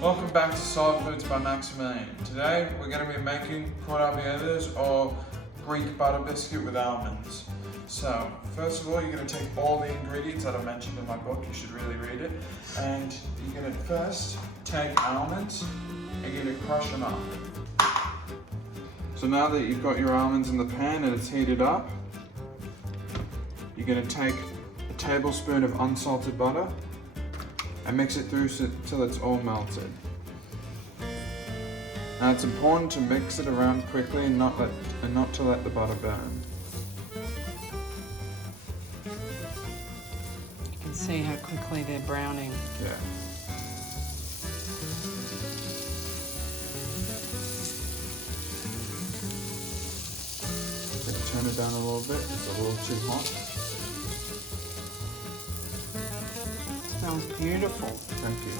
Welcome back to Soul Foods by Maximilian. Today we're going to be making Kourabiedes or Greek butter biscuit with almonds. So first of all you're going to take all the ingredients that I mentioned in my book, you should really read it, and you're going to first take almonds and you're going to crush them up. So now that you've got your almonds in the pan and it's heated up, you're going to take a tablespoon of unsalted butter and mix it through till it's all melted. Now it's important to mix it around quickly and not to let the butter burn. You can see how quickly they're browning. Yeah. Turn it down a little bit, it's a little too hot. Smells beautiful. Thank you.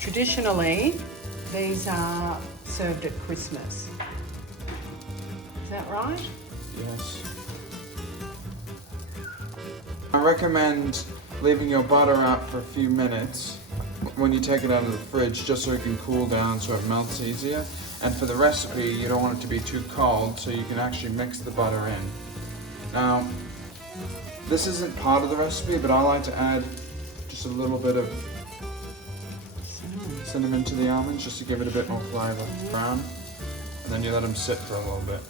Traditionally, these are served at Christmas. Is that right? Yes. I recommend leaving your butter out for a few minutes when you take it out of the fridge, just so it can cool down so it melts easier. And for the recipe, you don't want it to be too cold, so you can actually mix the butter in. Now, this isn't part of the recipe, but I like to add just a little bit of cinnamon to the almonds, just to give it a bit more flavor. Brown, and then you let them sit for a little bit.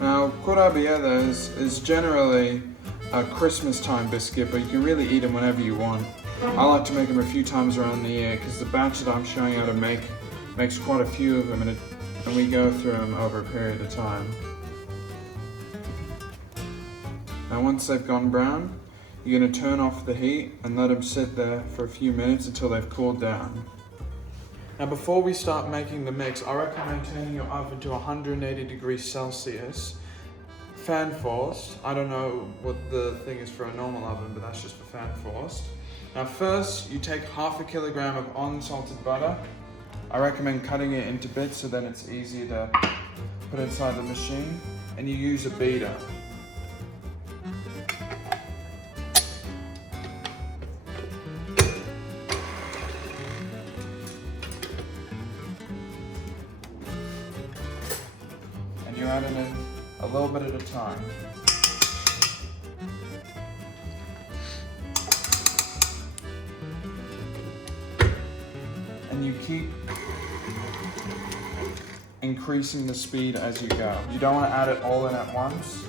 Now, Kourabiedes is generally a Christmas time biscuit, but you can really eat them whenever you want. I like to make them a few times around the year because the batch that I'm showing you how to make makes quite a few of them, and we go through them over a period of time. Now once they've gone brown, you're going to turn off the heat and let them sit there for a few minutes until they've cooled down. Now before we start making the mix, I recommend turning your oven to 180 degrees Celsius. Fan forced. I don't know what the thing is for a normal oven, but that's just for fan forced. Now first, you take half a kilogram of unsalted butter. I recommend cutting it into bits so then it's easier to put inside the machine, and you use a beater. And you add it in a little bit at a time. And you keep increasing the speed as you go. You don't want to add it all in at once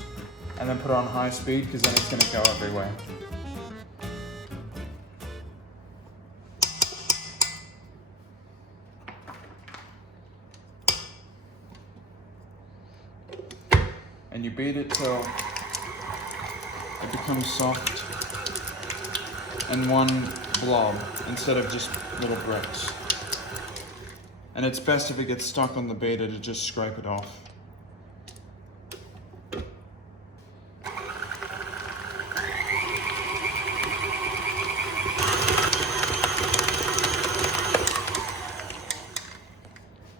and then put it on high speed, because then it's going to go everywhere. And you beat it till it becomes soft and one blob instead of just little bricks. And it's best if it gets stuck on the beater to just scrape it off.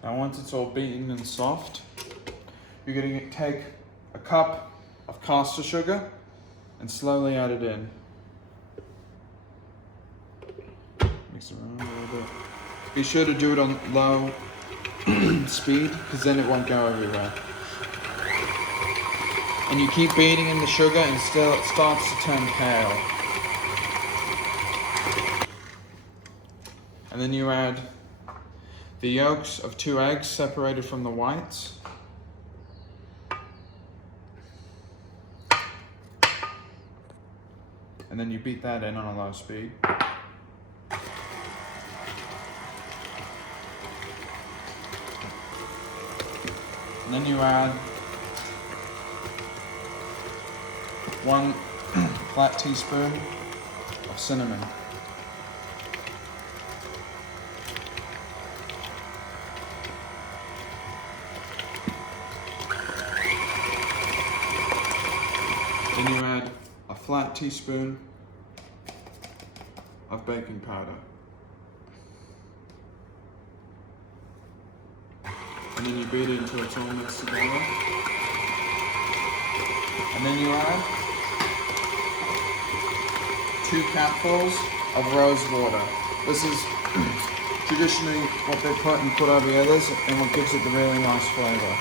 Now once it's all beaten and soft, you're going to take a cup of caster sugar and slowly add it in. Mix it around a little bit. Be sure to do it on low speed, because then it won't go everywhere. And you keep beating in the sugar until it starts to turn pale. And then you add the yolks of 2 eggs separated from the whites. And then you beat that in on a low speed. And then you add 1 flat teaspoon of cinnamon. Then you add a flat teaspoon of baking powder. And then you beat it until it's all mixed together. And then you add 2 cupfuls of rose water. This is traditionally what they put in Kourabiedes and what gives it the really nice flavour.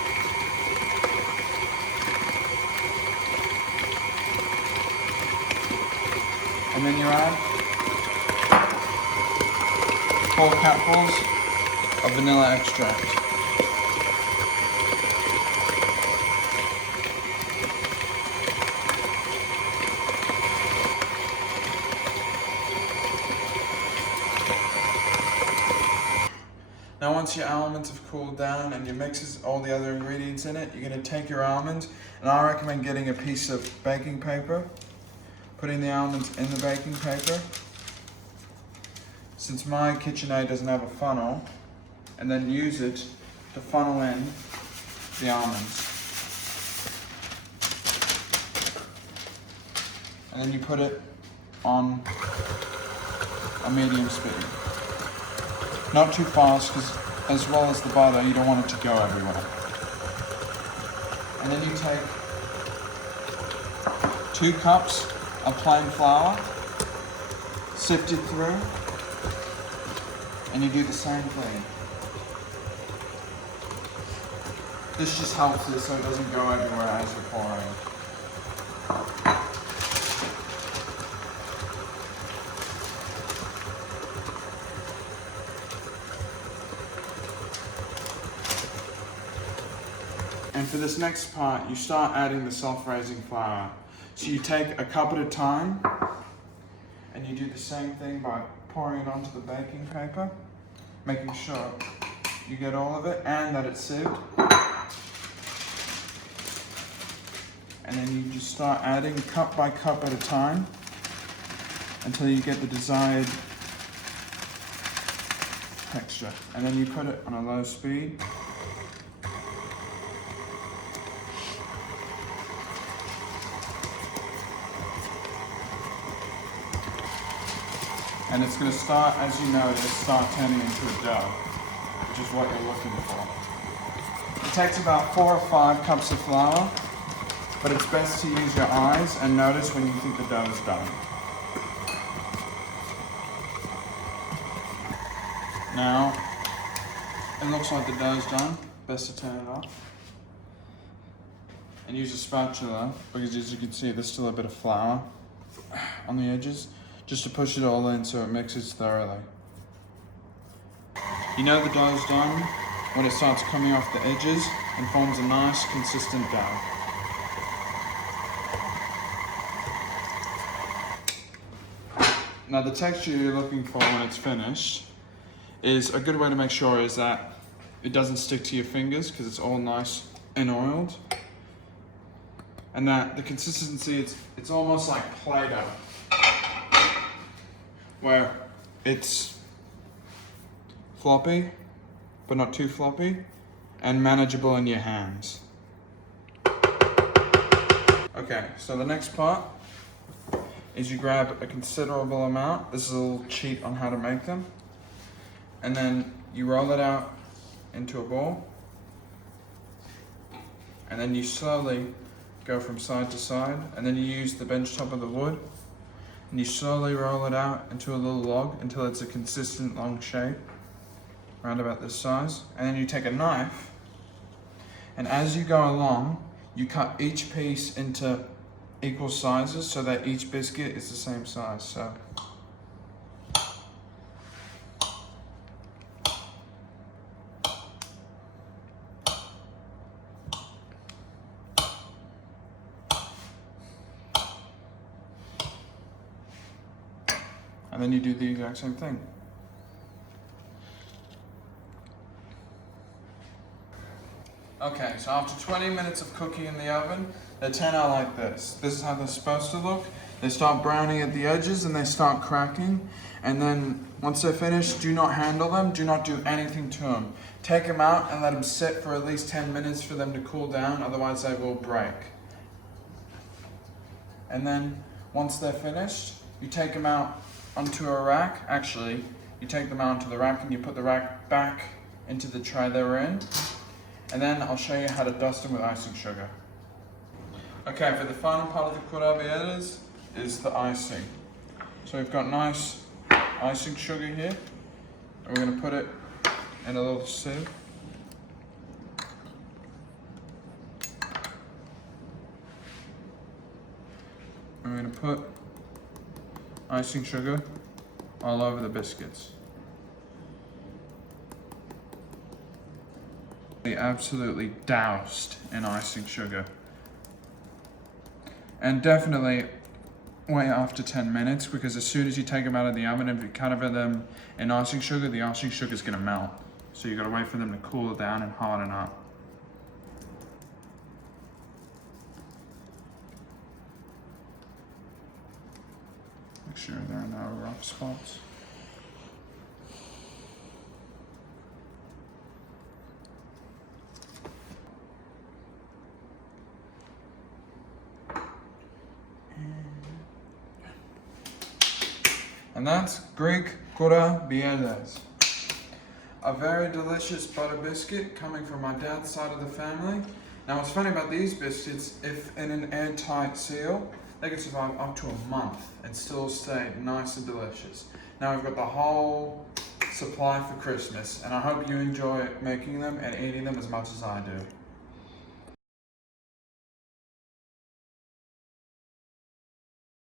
And then you add 4 cupfuls of vanilla extract. Now once your almonds have cooled down and your mix all the other ingredients in it, you're going to take your almonds, and I recommend getting a piece of baking paper, putting the almonds in the baking paper, since my KitchenAid doesn't have a funnel, and then use it to funnel in the almonds. And then you put it on a medium speed. Not too fast, because as well as the butter, you don't want it to go everywhere. And then you take 2 cups of plain flour, sift it through, and you do the same thing. This just helps it so it doesn't go everywhere as you're pouring. And for this next part, you start adding the self-raising flour. So you take a cup at a time, and you do the same thing by pouring it onto the baking paper, making sure you get all of it and that it's sieved. And then you just start adding cup by cup at a time until you get the desired texture. And then you put it on a low speed. And it's going to start, as you notice, start turning into a dough, which is what you're looking for. It takes about 4 or 5 cups of flour, but it's best to use your eyes and notice when you think the dough is done. Now, it looks like the dough is done. Best to turn it off. And use a spatula, because as you can see, there's still a bit of flour on the edges, just to push it all in so it mixes thoroughly. You know the dough's done when it starts coming off the edges and forms a nice, consistent dough. Now the texture you're looking for when it's finished is a good way to make sure is that it doesn't stick to your fingers because it's all nice and oiled. And that the consistency, it's almost like Play-Doh, where it's floppy, but not too floppy, and manageable in your hands. Okay, so the next part is you grab a considerable amount. This is a little cheat on how to make them. And then you roll it out into a ball. And then you slowly go from side to side. And then you use the bench top of the wood. And you slowly roll it out into a little log until it's a consistent long shape, around about this size. And then you take a knife, and as you go along, you cut each piece into equal sizes so that each biscuit is the same size. So and then you do the exact same thing. Okay, so after 20 minutes of cooking in the oven, they turn out like this. This is how they're supposed to look. They start browning at the edges and they start cracking. And then once they're finished, do not handle them. Do not do anything to them. Take them out and let them sit for at least 10 minutes for them to cool down, otherwise they will break. And then once they're finished, you take them out onto a rack. Actually, you take them out onto the rack and you put the rack back into the tray they were in. and then I'll show you how to dust them with icing sugar. Okay, for the final part of the Kourabiedes is the icing. So we've got nice icing sugar here, and we're going to put it in a little sieve. I'm going to put icing sugar all over the biscuits. They absolutely doused in icing sugar. And definitely wait after 10 minutes, because as soon as you take them out of the oven, if you cover them in icing sugar, the icing sugar is going to melt. So you got to wait for them to cool down and harden up. Make sure there are no rough spots. And that's Greek Kourabiedes. A very delicious butter biscuit coming from my dad's side of the family. Now what's funny about these biscuits, if in an airtight seal, they can survive up to a month and still stay nice and delicious. Now we've got the whole supply for Christmas, and I hope you enjoy making them and eating them as much as I do.